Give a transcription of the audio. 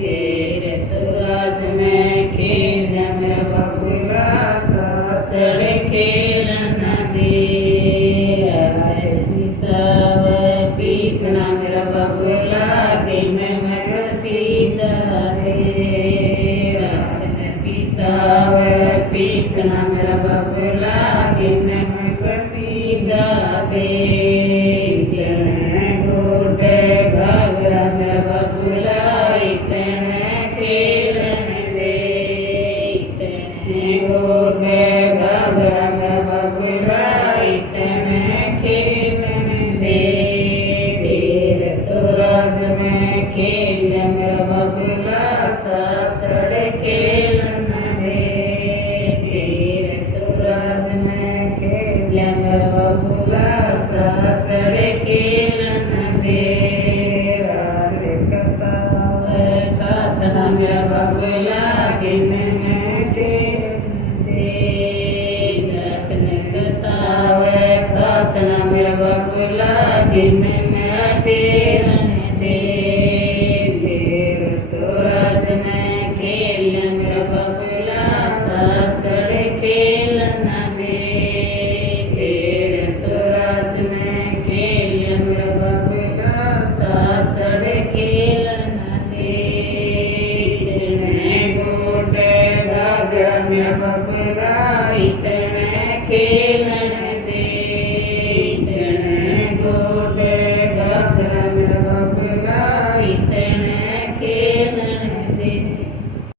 तेरे तो राज में खेल मेरा बबुला सासड़ खेलन दे सब पीसना मेरा बबुला के मैं घसीदा रे रात ने पीसाव पीसना मेरा बबुला के मैं घसीदा दे गोटे घाघरा मेरा बबुला इतने खेलन दे इतने गोटे घाघरा मेरा बबुला इतने खेलन दे तेरे तो राज में खेल मेरा बबुला सासड़ खेलन दे तेरे तो राज में खेल मेरा बबुला सासड़ खेलन दे राधे कातना मेरा बबुला के मैं खेलन दे जतन कताव कातना मेरा बबुला के मैं टेरन दे तेरे तो राज में खेल मेरा बबुला सासड़ खेलन दे तेरे तो राज में खेल मेरा बबुला सासड़ खेलन दे इतने गोटे घाघरा मेरा बबुला इतने खेलन